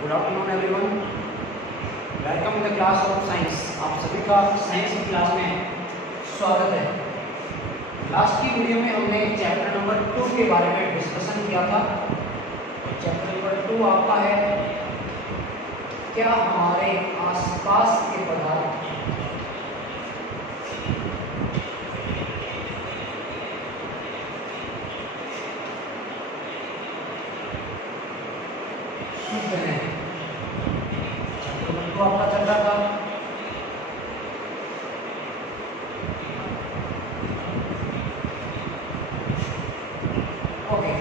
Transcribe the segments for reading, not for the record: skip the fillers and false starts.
Good afternoon everyone, welcome in the class of science. आप सभी का साइंस की क्लास में स्वागत है। लास्ट की वीडियो में हमने चैप्टर नंबर 2 के बारे में डिस्कशन किया था। चैप्टर नंबर 2 आपका है क्या हमारे आसपास के पदार्थ शुद्ध हैं। चैप्टर नंबर 2 आपका चल रहा था। ओके,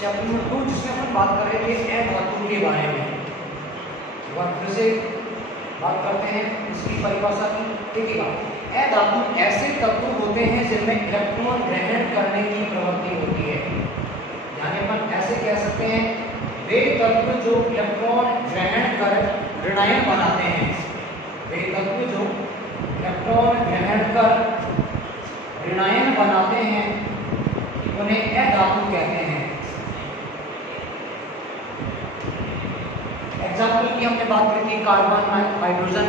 चैप्टर नंबर 2 जिसमें हम बात कर रहे थे अधातु के बारे में। एक बार फिर से बात करते हैं इसकी परिभाषा की। देखिएगा, अधातु ऐसे तत्व होते हैं जिनमें इलेक्ट्रॉन ग्रहण करने की प्रवृत्ति होती है। यानी अपन ऐसे कह सकते हैं वे तत्व जो इलेक्ट्रॉन ग्रहण कर ऋणायन बनाते हैं, वे तत्व जो इलेक्ट्रॉन ग्रहण कर ऋणायन बनाते हैं उन्हें अधातु कहते हैं। एग्जाम्पल की हमने बात की थी carbon, hydrogen,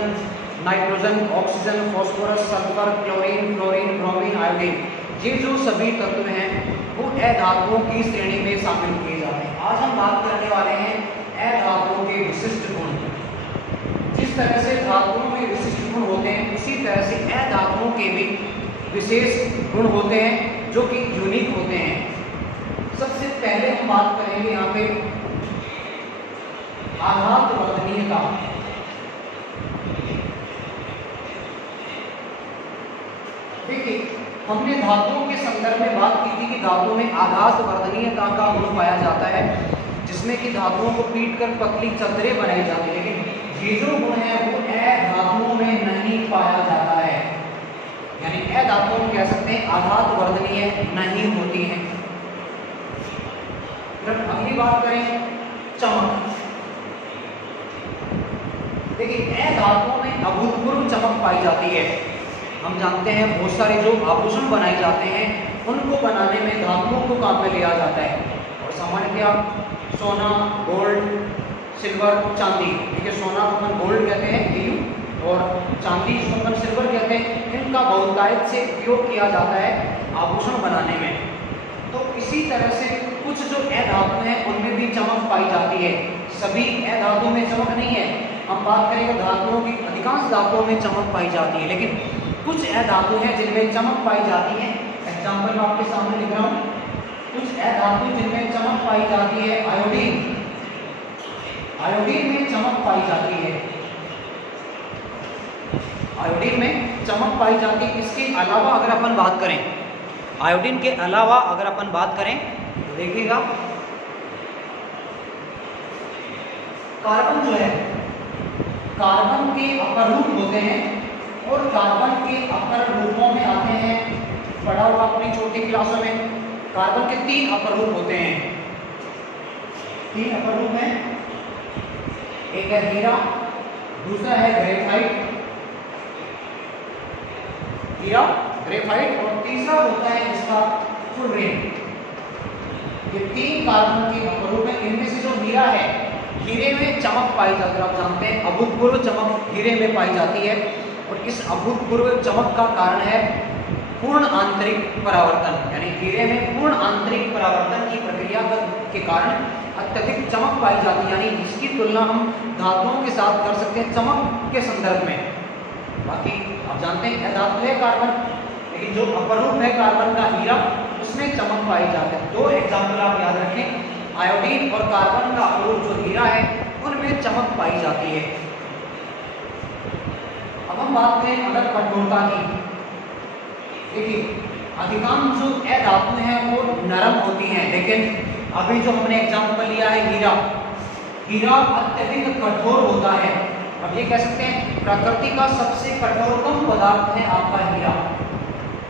nitrogen, oxygen, phosphorus, sulphur, chlorine, fluorine, bromine, iodine. ये जो सभी तत्व हैं वो अधातुओं की श्रेणी में शामिल किए जाते हैं। आज हम बात करने वाले हैं अधातुओं के विशिष्ट गुण। जिस तरह से धातुओं में विशिष्ट गुण होते हैं उसी तरह से अधातुओं के भी विशेष गुण होते हैं जो कि यूनिक होते हैं। सबसे पहले हम बात करेंगे यहाँ पे आघात वर्धनीयता। देखिए, हमने धातुओं के संदर्भ में बात की थी कि धातुओं में आघात वर्धनीयता का गुण पाया जाता है, जिसमें कि धातुओं को पीट कर पतली चद्दरें बनाई जाती है। लेकिन ये जो गुण है वो अधातुओं में नहीं पाया जाता है। यानी अधातुओं में कह सकते हैं आघात वर्धनीय नहीं होती है। जब अगली बात करें चमक। देखिए, अधातुओं में अभूतपूर्व चमक पाई जाती है। हम जानते हैं बहुत सारे जो आभूषण बनाए जाते हैं उनको बनाने में धातुओं को काम में लिया जाता है। और सामान्यतः सोना, गोल्ड, सिल्वर, चांदी। देखिए, सोना को अपन गोल्ड कहते हैं और चांदी जिसको अपन सिल्वर कहते हैं, इनका बहुतायत से उपयोग किया जाता है आभूषण बनाने में। तो इसी तरह से कुछ जो अधातु हैं उनमें भी चमक पाई जाती है। सभी अधातुओं में चमक नहीं है। हम बात करेंगे धातुओं की, अधिकांश धातुओं में चमक पाई जाती है, लेकिन कुछ अधातु हैं जिनमें चमक पाई जाती है। एग्जाम्पल मैं आपके सामने लिख रहा हूँ। कुछ अधातु जिनमें चमक पाई जाती है, आयोडीन। आयोडीन में चमक पाई जाती है, आयोडीन में चमक पाई जाती है। इसके अलावा अगर अपन बात करें, आयोडीन के अलावा अगर अपन बात करें तो देखिएगा कार्बन जो है, कार्बन के अपर रूप होते हैं और कार्बन के अपर रूपों में आते हैं, पढ़ा हुआ अपनी छोटी क्लासों में। कार्बन के 3 अपर रूप होते हैं। 3 अपर रूप हैं, एक है हीरा, दूसरा है ग्रेफाइट, हीरा, ग्रेफाइट, और तीसरा होता है इसका फुलरेन। ये 3 कार्बन के अपर रूप हैं। इनमें से जो हीरा है, हीरे में चमक पाई जाती है। आप जानते हैं अभूतपूर्व चमक हीरे में पाई जाती है और इस अभूतपूर्व चमक का कारण है पूर्ण आंतरिक परावर्तन। यानी हीरे में पूर्ण आंतरिक परावर्तन की प्रक्रिया के कारण अत्यधिक चमक पाई जाती है। यानी इसकी तुलना हम धातुओं के साथ कर सकते हैं चमक के संदर्भ में। बाकी आप जानते हैं अधातु है कार्बन, लेकिन जो अपर रूप है कार्बन का हीरा, उसमें चमक पाई जाती है। 2 एग्जाम्पल आप याद रखें, आयोडीन और कार्बन का अपर रूप जो हीरा है उनमें चमक पाई जाती है। अब हम बात करें अगर कठोरता की। देखिए, अधिकांश जो अधातु हैं वो नरम होती हैं, लेकिन अभी जो हमने एग्जाम्पल लिया है हीरा, हीरा अत्यधिक कठोर होता है। अब ये कह सकते हैं प्रकृति का सबसे कठोरतम पदार्थ है आपका हीरा।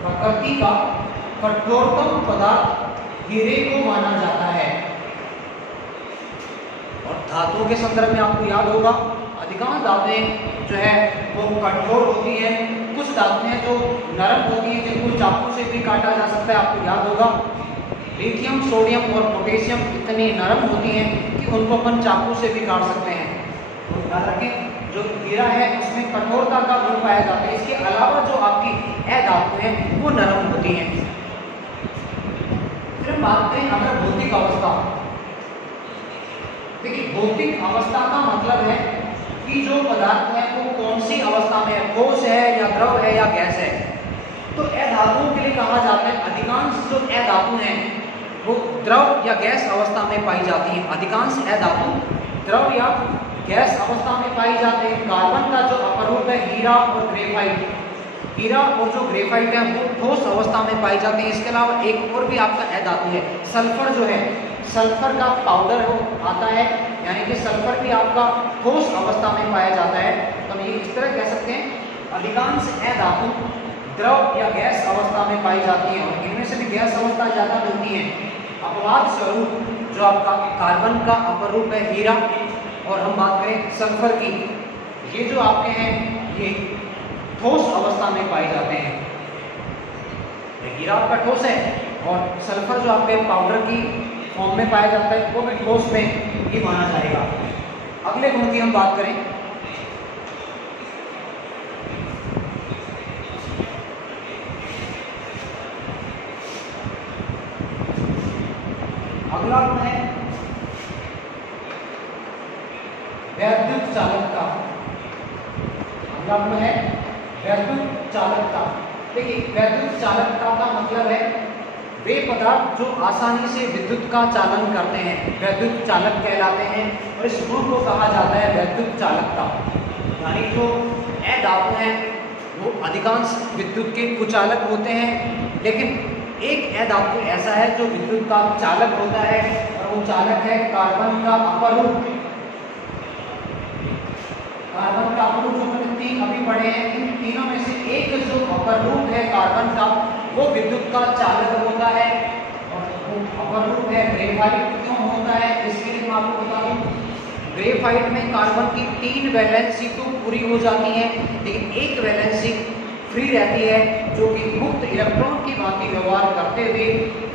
प्रकृति का कठोरतम पदार्थ हीरे को माना जाता है। धातुओं के संदर्भ में आपको याद होगा अधिकांश धातुएं जो है वो कठोर होती हैं, कुछ धातुएं जो नरम होती हैं जिनको चाकू से भी काटा जा सकता है। आपको याद होगा लिथियम, सोडियम और पोटेशियम इतनी नरम होती हैं कि उनको अपन चाकू से भी काट सकते हैं। तो याद रखें जो हीरा है उसमें कठोरता का गुण पाया जाता है। इसके अलावा जो आपकी धातु है वो नरम होती हैं। फिर हम बात करें अगर भौतिक अवस्था। देखिए भौतिक अवस्था का मतलब है कि जो पदार्थ है वो कौन सी अवस्था में है, ठोस है या द्रव है या गैस है। तो धातुओं के लिए कहा जाता है अधिकांश जो धातु हैं वो द्रव या गैस अवस्था में पाई जाती है। अधिकांश धातु द्रव या गैस अवस्था में पाई जाते हैं। कार्बन का जो अपरूप है हीरा और ग्रेफाइट, हीरा और जो ग्रेफाइट है वो ठोस अवस्था में पाई जाते हैं। इसके अलावा एक और भी आपका धातु है सल्फर, जो है सल्फर का पाउडर हो आता है, यानी कि सल्फर भी आपका ठोस अवस्था में पाया जाता है। तो हम ये इस तरह कह सकते हैं अधिकांश धातु द्रव या गैस अवस्था में पाई जाती है और इनमें से भी गैस अवस्था ज़्यादा मिलती है। अपवाद स्वरूप जो आपका कार्बन का अपरूप है हीरा और हम बात करें सल्फर की, ये जो आपके हैं ये ठोस अवस्था में पाए जाते हैं। हीरा आपका ठोस है और सल्फर जो आपके पाउडर की फॉर्म में पाया जाता है वो भी ठोस में ही माना जाएगा। अगले गुण की हम बात करें अगला गुण है वैद्युत चालकता। अगला गुण है वैद्युत चालकता। देखिए वैद्युत चालकता का मतलब है वे पदार्थ जो आसानी से विद्युत का चालन करते हैं वैद्युत चालक कहलाते हैं और इस गुण को कहा जाता है वैद्युत चालकता। यानी जो धातु हैं वो अधिकांश विद्युत के कुचालक होते हैं, लेकिन एक धातु ऐसा है जो विद्युत का चालक होता है और वो चालक है कार्बन का अपरूप। कार्बन का अपरूप जो हमने 3 अभी पढ़े हैं, इन तीनों में से एक जो अपरूप है कार्बन का वो विद्युत का चालक होता है और वो अपरूप है ग्रेफाइट। क्यों होता है इसके लिए मैं आपको बता दूं, ग्रेफाइट में कार्बन की 3 वैलेंसी तो पूरी हो जाती है लेकिन एक वैलेंसी फ्री रहती है जो कि मुक्त इलेक्ट्रॉन की भांति व्यवहार करते हुए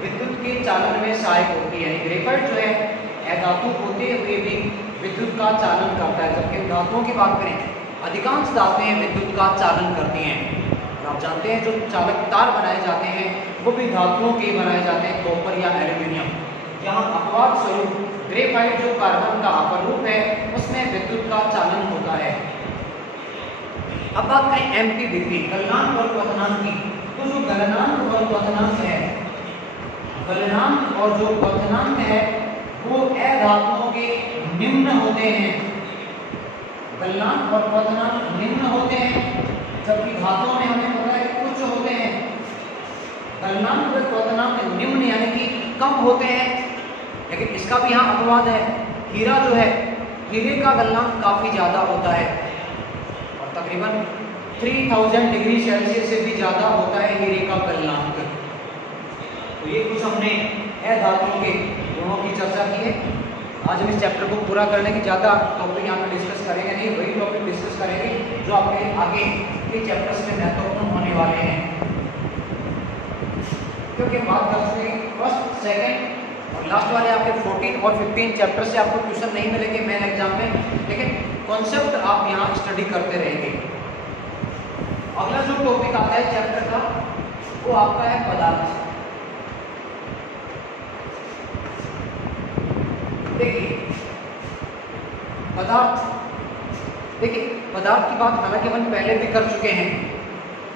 विद्युत के चालन में सहायक होती है। ग्रेफाइट जो है धातु होते हुए भी विद्युत का चालन करता है, जबकि धातुओं की बात करें अधिकांश धातुएं विद्युत का चालन करती हैं। आप जानते हैं जो चालक तार बनाए जाते हैं वो भी धातुओं के बनाए जाते हैं, कॉपर या एल्यूमिनियम। यहाँ अपवाद स्वरूप ग्रेफाइट जो कार्बन का अपरूप है उसमें विद्युत का चालन होता है। अब बात करें एमपी गलनांक और क्वथनांक की। तो जो गलनांक और क्वथनांक है, गलनांक और जो क्वथनांक है वो धातुओं के निम्न होते हैं। गलनांक और क्वथनांक निम्न होते हैं जबकि धातुओं में हमें पता है उच्च होते हैं। गलनांक और क्वथनांक निम्न यानी कि कम होते हैं, लेकिन इसका भी यहाँ अपवाद है। हीरा जो है हीरे का गलनांक काफी ज्यादा होता है और तकरीबन 3000 डिग्री सेल्सियस से भी ज्यादा होता है हीरे का गलनांक। तो ये कुछ हमने धातुओं के गुणों की चर्चा की है। आज हम इस चैप्टर को पूरा करने की ज़्यादा टॉपिक यहाँ पर डिस्कस करेंगे नहीं, वही टॉपिक डिस्कस करेंगे जो आपके आगे के चैप्टर्स में महत्वपूर्ण होने वाले हैं। क्योंकि बात कर सकते हैं फर्स्ट, सेकंड और लास्ट वाले आपके 14 और 15 चैप्टर से आपको ट्यूशन नहीं मिलेंगे मेन एग्जाम में, लेकिन कॉन्सेप्ट आप यहाँ स्टडी करते रहेंगे। अगला जो टॉपिक आता है चैप्टर का वो आपका है पदार्थ। देखिए पदार्थ, देखिए पदार्थ की बात हालांकि अपन पहले भी कर चुके हैं,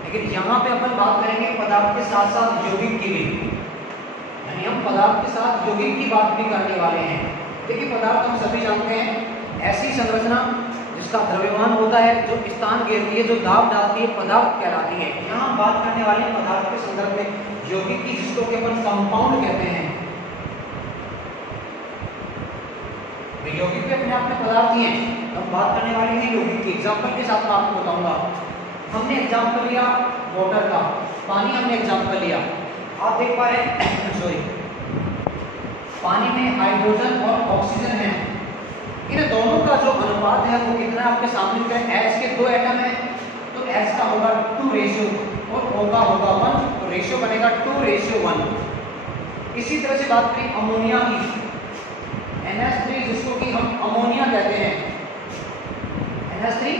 लेकिन यहाँ पे अपन बात करेंगे पदार्थ के साथ साथ यौगिक की भी, यानी हम पदार्थ के साथ यौगिक की बात भी करने वाले हैं। देखिए पदार्थ हम सभी जानते हैं ऐसी संरचना जिसका द्रव्यमान होता है, जो स्थान घेरती है, जो दाब डालती है, पदार्थ कहलाती है। यहाँ हम बात करने वाले हैं पदार्थ के संदर्भ में यौगिक की, जिसको कि अपन कंपाउंड कहते हैं। यौगिक के अपने आप में पदार्थ ही हैं, हम बात करने वाले हैं यौगिक की। एग्जांपल के साथ मैं आपको बताऊंगा। हमने एग्जांपल लिया वाटर का, पानी हमने एग्जांपल लिया। आप देख पा रहे हैं सॉरी, पानी में हाइड्रोजन और ऑक्सीजन है। इन दोनों का जो अनुपात है वो कितना आपके सामने दिख रहा है। H के 2 एटम है तो H का होगा 2:, और O का होगा 1, तो रेशियो बनेगा 2:1। इसी तरह से बात करें अमोनिया की, NH3 जिसको कि हम अमोनिया कहते हैं, NH3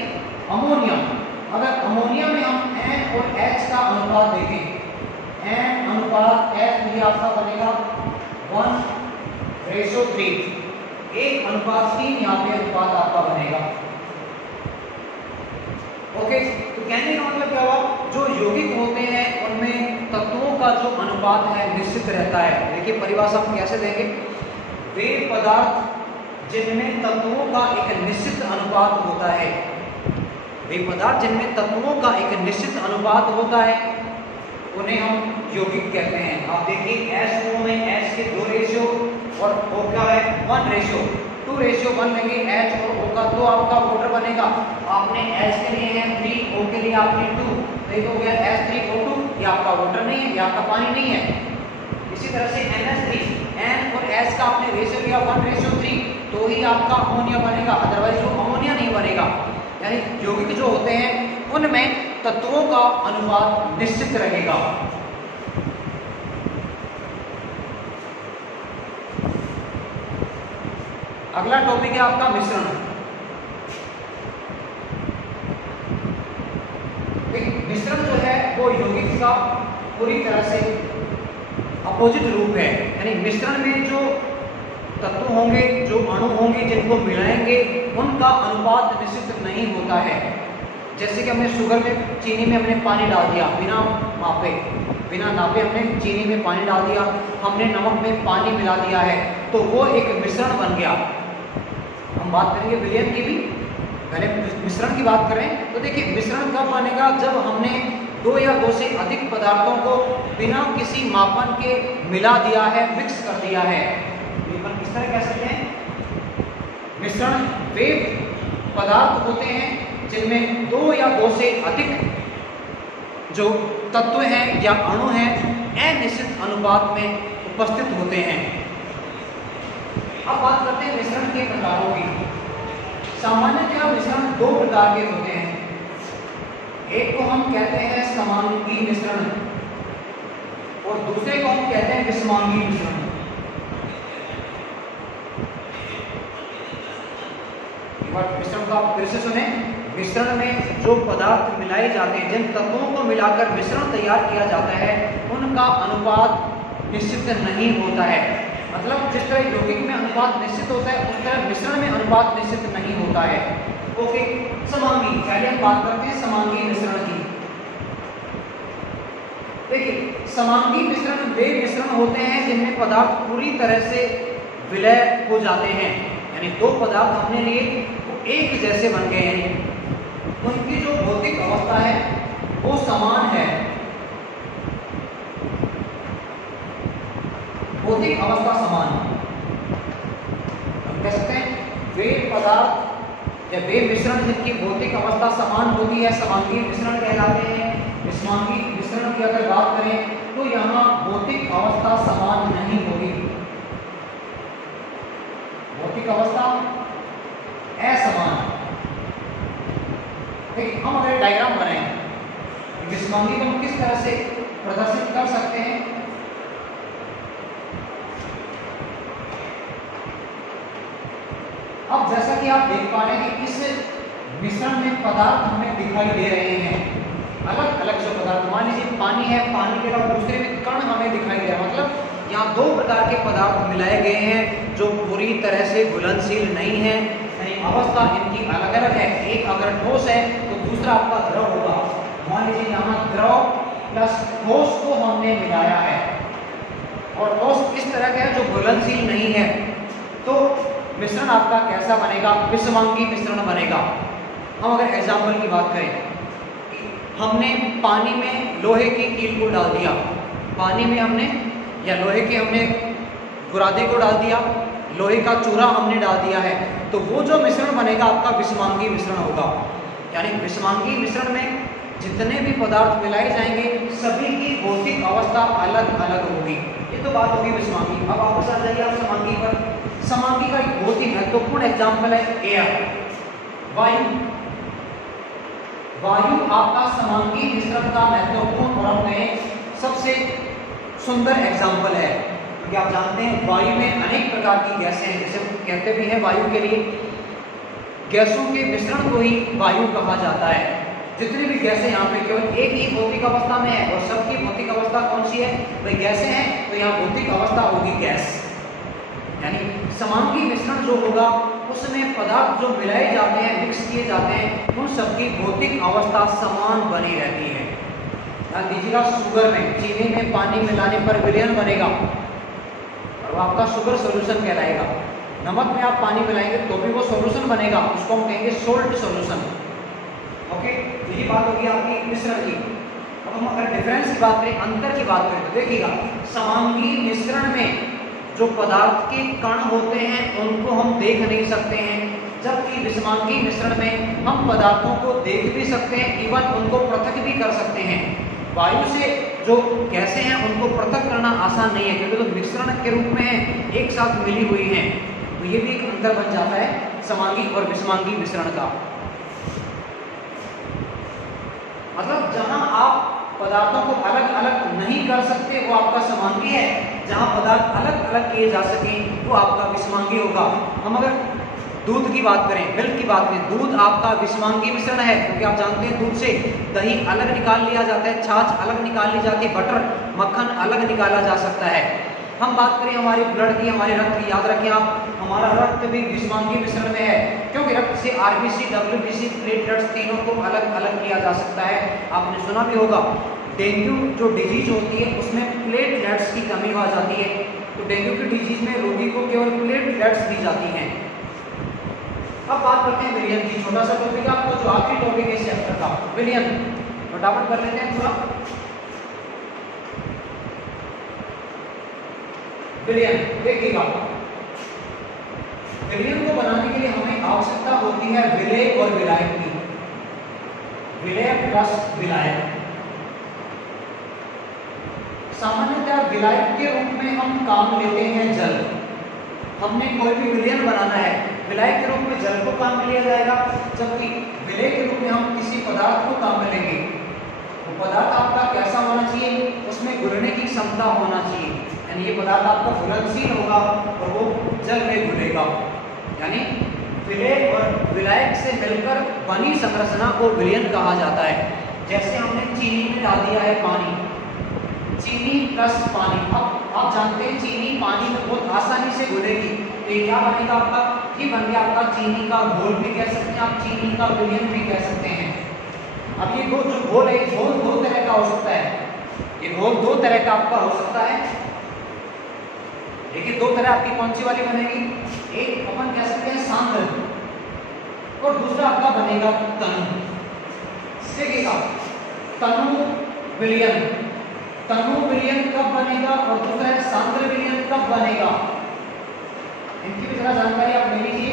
अमोनिया। अगर अमोनिया में हम N और H का अनुपात देखें, N अनुपात H भी आपका बनेगा 1:3, 1:3 यहाँ पे अनुपात आपका बनेगा। ओके, तो कहने का मतलब क्या हुआ, जो यौगिक होते हैं उनमें तत्वों का जो अनुपात है निश्चित रहता है। देखिए परिभाषा हम कैसे देंगे, वे पदार्थ जिनमें तत्वों का एक निश्चित अनुपात होता है, वे पदार्थ जिनमें तत्वों का एक निश्चित अनुपात होता है उन्हें हम यौगिक कहते हैं। आप देखिए H2 में H के 2 रेशियो और O का है 1:2, 2:1 लेंगे H और O का, तो आपका वाटर बनेगा। आपने H के लिए है 3, O के लिए आपने 2, तो ये हो गया H3O2, ये आपका वाटर नहीं है, ये आपका पानी नहीं है। इसी तरह से NH3, N और S का आपने रेशियो लिया 1:3, तो ही आपका अमोनिया बनेगा, अदरवाइज वो अमोनिया नहीं बनेगा। यानी यौगिक जो होते हैं उनमें तत्वों का अनुपात निश्चित रहेगा। अगला टॉपिक है आपका मिश्रण। मिश्रण जो है वो यौगिक का पूरी तरह से अपोजिट रूप है। यानी मिश्रण में जो तत्व होंगे, जो अणु होंगे, जिनको मिलाएंगे उनका अनुपात निश्चित नहीं होता है। जैसे कि हमने शुगर में, चीनी में हमने पानी डाल दिया बिना मापे, बिना नापे हमने चीनी में पानी डाल दिया, हमने नमक में पानी मिला दिया है, तो वो एक मिश्रण बन गया। हम बात करेंगे विलयन की भी, पहले मिश्रण की बात करें तो देखिए मिश्रण कब बनेगा, जब हमने 2 या 2 से अधिक पदार्थों को बिना किसी मापन के मिला दिया है, मिक्स कर दिया है। किस तरह कह सकते हैं, मिश्रण वे पदार्थ होते हैं जिनमें 2 या 2 से अधिक जो तत्व हैं या अणु हैं अनिश्चित अनुपात में उपस्थित होते हैं। अब बात करते हैं मिश्रण के प्रकारों की। सामान्यतः मिश्रण 2 प्रकार के होते हैं। एक को हम कहते हैं समांगी मिश्रण और दूसरे को हम कहते हैं विषमांगी मिश्रण। मिश्रण को आप फिर से सुने। मिश्रण में जो पदार्थ मिलाए जाते हैं, जिन तत्वों को मिलाकर मिश्रण तैयार किया जाता है, उनका अनुपात निश्चित नहीं होता है। मतलब जिस तरह यौगिक में अनुपात निश्चित होता है, उस तरह मिश्रण में अनुपात निश्चित नहीं होता है। ओके, समांगी, पहले हम बात करते हैं समांगी मिश्रण की। देखिए समांगी मिश्रण वे मिश्रण होते हैं जिनमें पदार्थ पूरी तरह से विलय हो जाते हैं। यानी 2 पदार्थ हमने लिए, वो एक जैसे बन गए हैं, उनकी जो भौतिक अवस्था है वो समान है। भौतिक अवस्था समान, हम कह सकते हैं वे पदार्थ या वे मिश्रण जिनकी भौतिक अवस्था समान होती है समांगी मिश्रण कहलाते हैं। विषमांगी मिश्रण की अगर बात करें तो यहाँ भौतिक अवस्था समान नहीं होगी, भौतिक अवस्था असमान। हम अगर डायग्राम बनाएं विषमांगी को हम किस तरह से प्रदर्शित कर सकते हैं। अब जैसा कि आप देख पा रहे हैं कि इस मिश्रण में पदार्थ हमें दिखाई दे रहे हैं, अलग अलग जो पदार्थ, मान लीजिए पानी है, पानी के अलावा दूसरे में कण हमें दिखाई दे रहा है। मतलब यहाँ 2 प्रकार के पदार्थ मिलाए गए हैं जो पूरी तरह से घुलनशील नहीं है, यानी अवस्था इनकी अलग अलग है। एक अगर ठोस है तो दूसरा आपका द्रव होगा। मान लीजिए यहाँ द्रव प्लस ठोस को हमने मिलाया है और ठोस इस तरह का है जो घुलनशील नहीं है, तो मिश्रण आपका कैसा बनेगा, विषमांगी मिश्रण बनेगा। हम अगर एग्जाम्पल की बात करें, हमने पानी में लोहे की कील को डाल दिया, पानी में हमने या लोहे के हमने गुरादे को डाल दिया, लोहे का चूरा हमने डाल दिया है, तो वो जो मिश्रण बनेगा आपका विषमांगी मिश्रण होगा। यानी विषमांगी मिश्रण में जितने भी पदार्थ मिलाए जाएंगे सभी की भौतिक अवस्था अलग अलग होगी। ये तो बात होगी विषमांगी। अब वापस आ जाइए आप समांगी पर। समांगी का एक बहुत ही महत्वपूर्ण एग्जाम्पल है एयर, वायु। वायु आपका समांगी मिश्रण का महत्वपूर्ण और हम कहें सबसे सुंदर एग्जाम्पल है, क्योंकि आप जानते हैं वायु में अनेक प्रकार की गैसें हैं, जैसे कहते भी हैं वायु के लिए गैसों के मिश्रण को ही वायु कहा जाता है। जितनी भी गैसें यहाँ पे केवल एक ही भौतिक अवस्था में है और सबकी भौतिक अवस्था कौन सी है, भाई गैसें हैं, तो यहाँ भौतिक अवस्था होगी गैस। यानी समांगी मिश्रण जो होगा उसमें पदार्थ जो मिलाए जाते हैं, मिक्स किए जाते हैं, उन सबकी भौतिक अवस्था समान बनी रहती है। ध्यान दीजिएगा, शुगर में चीनी में पानी मिलाने पर विलयन बनेगा और वो आपका शुगर सॉल्यूशन कहलाएगा। नमक में आप पानी मिलाएंगे तो भी वो सॉल्यूशन बनेगा, उसको हम कहेंगे सोल्ट सॉल्यूशन। ओके, यही बात होगी आपकी मिश्रण की। अब हम अगर डिफरेंस की बात करें, अंतर की बात करें, तो देखिएगा समांगी मिश्रण में जो पदार्थ के कण होते हैं उनको हम देख नहीं सकते हैं, जबकि विषमांगी मिश्रण में हम पदार्थों को देख भी सकते हैं, इवन उनको पृथक भी कर सकते हैं। वायु से जो गैसें हैं उनको पृथक करना आसान नहीं है, क्योंकि तो मिश्रण के रूप में है, एक साथ मिली हुई हैं, तो ये भी एक अंतर बन जाता है समांगी और विषमांगी मिश्रण का। मतलब जहां आप पदार्थों को अलग अलग नहीं कर सकते वो आपका समांगी है, जहां पदार्थ अलग अलग किए जा सके वो आपका विषमांगी होगा। हम अगर दूध की बात करें, मिल्क की बात करें, दूध आपका विषमांगी मिश्रण है, क्योंकि आप जानते हैं दूध से दही अलग निकाल लिया जाता है, छाछ अलग निकाल ली जाती है, बटर मक्खन अलग निकाला जा सकता है। हम बात करें हमारे ब्लड की, हमारे रक्त की, याद रखें आप, हमारा रक्त भी विषमांगी मिश्रण में है, क्योंकि रक्त से आरबीसी, डब्ल्यूबीसी, प्लेटलेट्स तीनों को अलग अलग किया जा सकता है। आपने सुना भी होगा डेंगू जो डिजीज होती है उसमें प्लेटलेट्स की कमी हो जाती है, तो डेंगू की डिजीज में रोगी को केवल प्लेटलेट्स दी जाती हैं। अब बात करते हैं विलयन की, छोटा सा टॉपिक है आपको, जो आखिरी टॉपिक है इस चैप्टर का, विलयन। फटाफट कर लेते हैं थोड़ा। विलयन देखिएगा, विलयन को बनाने के लिए हमें आवश्यकता होती है विलेय और विलायक की, विलेय प्लस विलायक। सामान्यतः विलायक के रूप में हम काम लेते हैं जल। हमने कोई भी विलयन बनाना है, विलायक के रूप में जल को काम में लिया जाएगा, जबकि विलेय के रूप में हम किसी पदार्थ को काम में लेंगे। वो पदार्थ आपका कैसा होना चाहिए, उसमें घुलने की क्षमता होना चाहिए, यानी ये पदार्थ आपका घुलनशील होगा और वो जल में घुलेगा। यानी विलेय और विलायक से मिलकर बनी संरचना को विलयन कहा जाता है। जैसे हमने चीनी में डाल दिया है पानी, चीनी प्लस पानी, अब आप जानते हैं चीनी पानी में बहुत आसानी से घुलेगी, तो ये क्या बनेगा आपका, ये बन गया आपका चीनी का घोल भी कह सकते हैं आप, चीनी का विलयन भी कह सकते हैं। अब ये जो घोल है, घोल दो तरह का हो सकता है, ये घोल दो तरह का आपका हो सकता है। देखिए दो तरह आपकी कौन सी वाली बनेगी, एक अपन कह सकते हैं सांद्र और दूसरा आपका बनेगा तनु। देखिएगा तनु विलयन, तनु विलयन कब बनेगा और दूसरा है सांद्र विलयन कब बनेगा, इनकी भी जरा जानकारी आप ले लीजिए।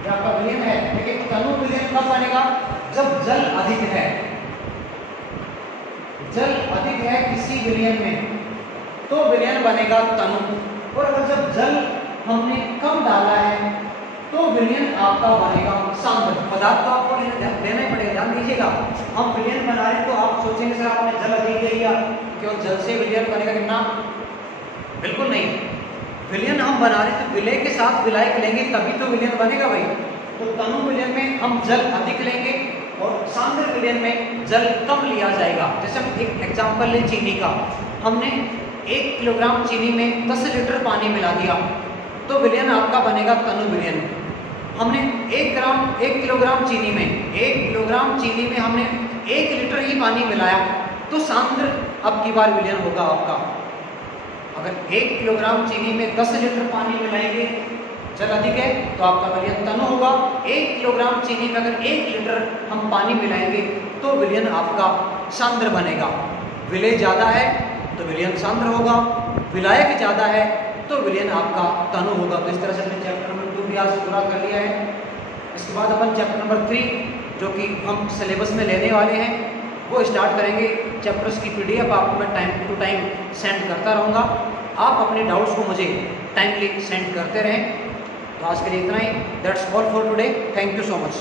ये आपका विलयन है, लेकिन तनु विलयन कब बनेगा, जब जल अधिक है, जल अधिक है किसी विलयन में तो विलयन बनेगा तनु, और अगर जब जल हमने कम डाला है तो विलयन आपका बनेगा सांद्र। पदार्थ तो आपको लेना ही पड़ेगा, ध्यान दीजिएगा। हम विलयन बना रहे हैं तो आप सोचेंगे सर आपने जल अधिक ले लिया, क्यों जल से विलयन बनेगा कितना, बिल्कुल नहीं। विलयन हम बना रहे हैं तो विलय के साथ विलायक लेंगे तभी तो विलयन बनेगा भाई। तो तनु विलयन में हम जल अधिक लेंगे और सांद्र विलयन में जल कम लिया जाएगा। जैसे हम एक एग्जांपल लें चीनी का, हमने 1 किलोग्राम चीनी में 10 लीटर पानी मिला दिया तो विलयन आपका बनेगा तनु विलयन। हमने 1 किलोग्राम चीनी में 1 किलोग्राम चीनी में हमने 1 लीटर ही पानी मिलाया तो सांद्र अब की बार विलयन होगा आपका। अगर 1 किलोग्राम चीनी में 10 लीटर पानी मिलाएंगे, जल अधिक है तो आपका विलयन तनु होगा। 1 किलोग्राम चीनी में अगर 1 लीटर हम पानी मिलाएंगे तो विलयन आपका सांद्र बनेगा। विलय ज़्यादा है तो विलयन सांद्र होगा, विलायक ज़्यादा है तो विलयन आपका तनु होगा। तो इस तरह से हमने चैप्टर नंबर 2 भी आज पूरा कर लिया है। इसके बाद अपन चैप्टर नंबर 3 जो कि हम सिलेबस में लेने वाले हैं वो स्टार्ट करेंगे। चैप्टर्स की PDF आपको मैं टाइम टू टाइम सेंड करता रहूँगा। आप अपने डाउट्स को मुझे टाइमली सेंड करते रहें। आज के लिए इतना ही। That's all for today. Thank you so much.